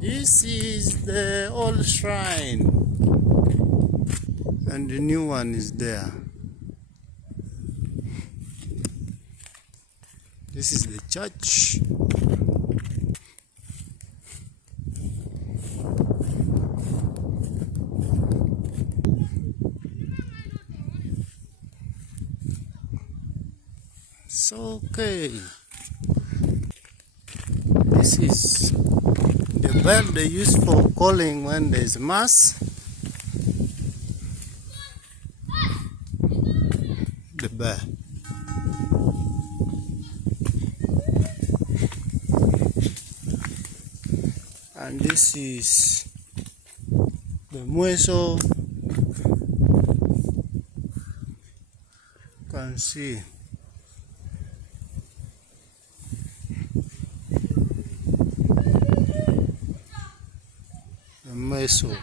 This is the old shrine, and the new one is there. This is the church. So, okay. This is the bell they use for calling when there is mass. The bell. And this is the mueso. You can see. The mueso.